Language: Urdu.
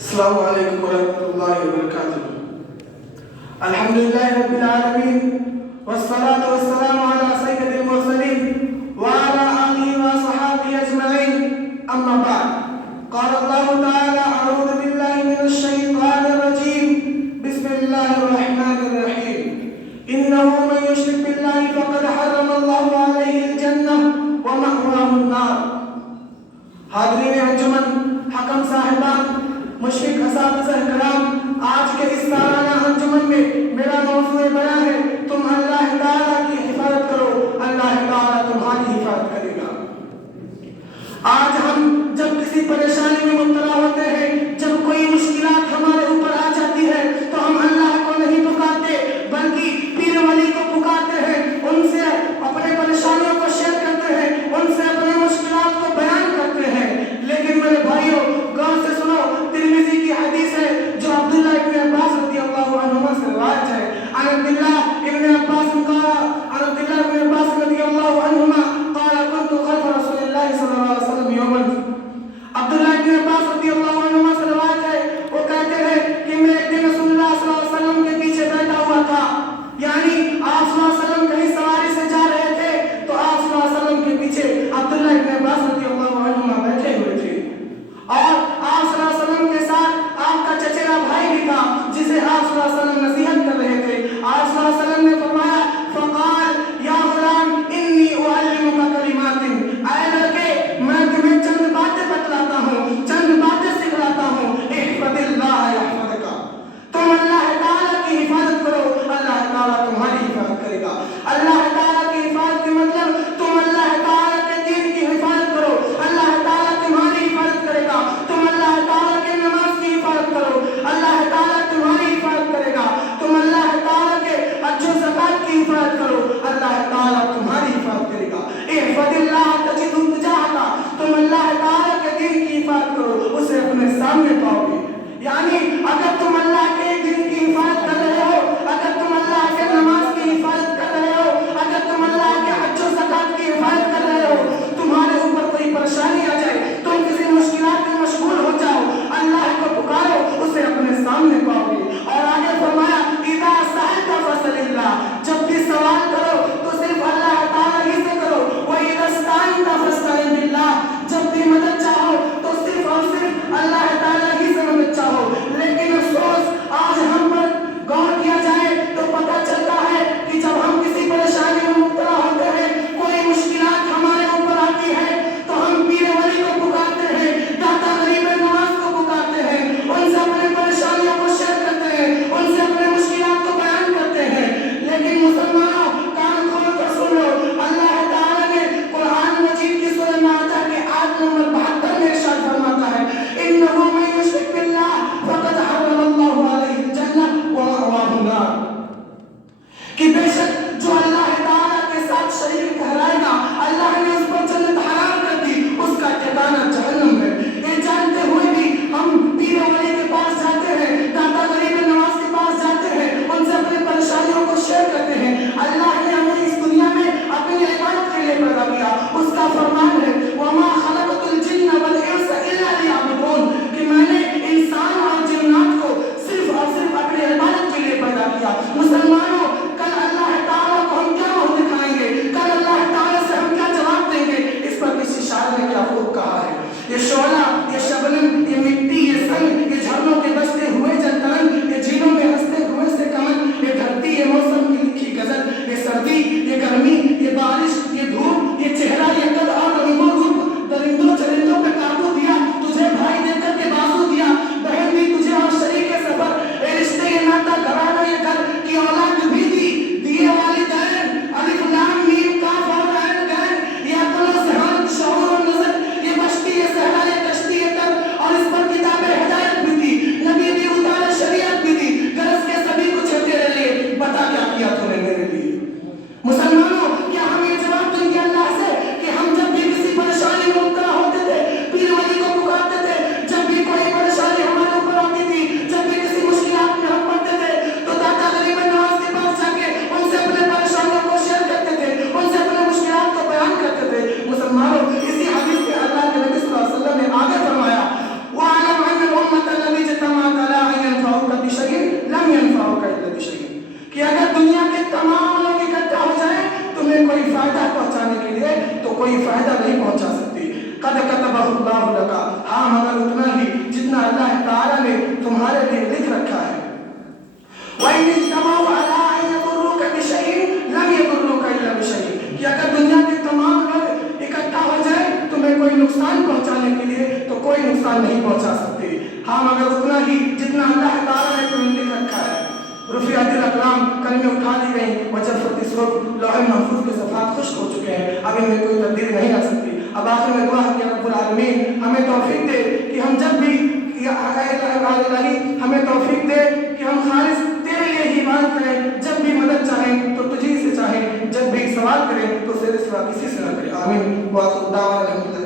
السلام علیکم ورحمۃ اللہ وبرکاتہ۔ الحمد للہ رب العالمین والصلاة والسلام علی سید المرسلین وعلی آلہ وصحابہ اجمعین، اما بعد، قال اللہ تعالی اعوذ باللہ من الشیطان الرجیم، بسم اللہ الرحمن الرحیم، انہ من یشرک باللہ فقد حرم اللہ علیہ الجنہ ومأواہ النار۔ حاضرین انجمن، حکم صاحبان، مشرق اساتذہ کرام، آج کے اس سالانہ انجمن میں میرا موضوع بیان ہے تم اللہ تعالیٰ کی حفاظت کرو، اللہ تعالیٰ تمہاری حفاظت کرے گا۔ آج ہم جب کسی پریشانی میں مبتلا ہوتے ہیں، جب کوئی مشکلات ہمارے اوپر آ جاتی ہے، تو ہم اللہ کو نہیں پکارتے بلکہ پیر ولی کو پکارتے ہیں، ان سے اپنے پریشانیوں کو شیئر کرتے ہیں، ان سے اپنے مشکلات کو بیان کرتے ہیں۔ لیکن میرے بھائیوں، غور سے سنو، ترمذی کی حدیث ہے جو عبداللہ ابن عباس رضی اللہ عنہما سے روایت ہے۔ عن عبداللہ ابن عباس رضی اللہ عنہما قال كنت خلف رسول اللہ صلی اللہ علیہ وسلم یوما۔ عبداللہ کوئی نقصان نہیں پہنچا سکتے. ہم اگر اتنا ہی جتنا اللہ تعالیٰ نے تمہیں لکھ رکھا ہے. رفعت الاقلام کلمیں اٹھا دی گئیں وجفت الصحف لوح محفوظ کے صفحات خشک ہو چکے ہیں. اب ان میں کوئی تبدیلی نہیں آ سکتی. اب آخر میں دعا ہے کہ رب العالمین ہمیں توفیق دے کہ ہم جب بھی ہمیں توفیق دے کہ ہم خالص تیرے لیے ہی بات کریں. جب بھی مدد چاہیں تو تجھی سے چاہیں, جب بھی سوال کریں تو تیرے سوا کسی سے نہ کریں. آمین. وآخر دعوانا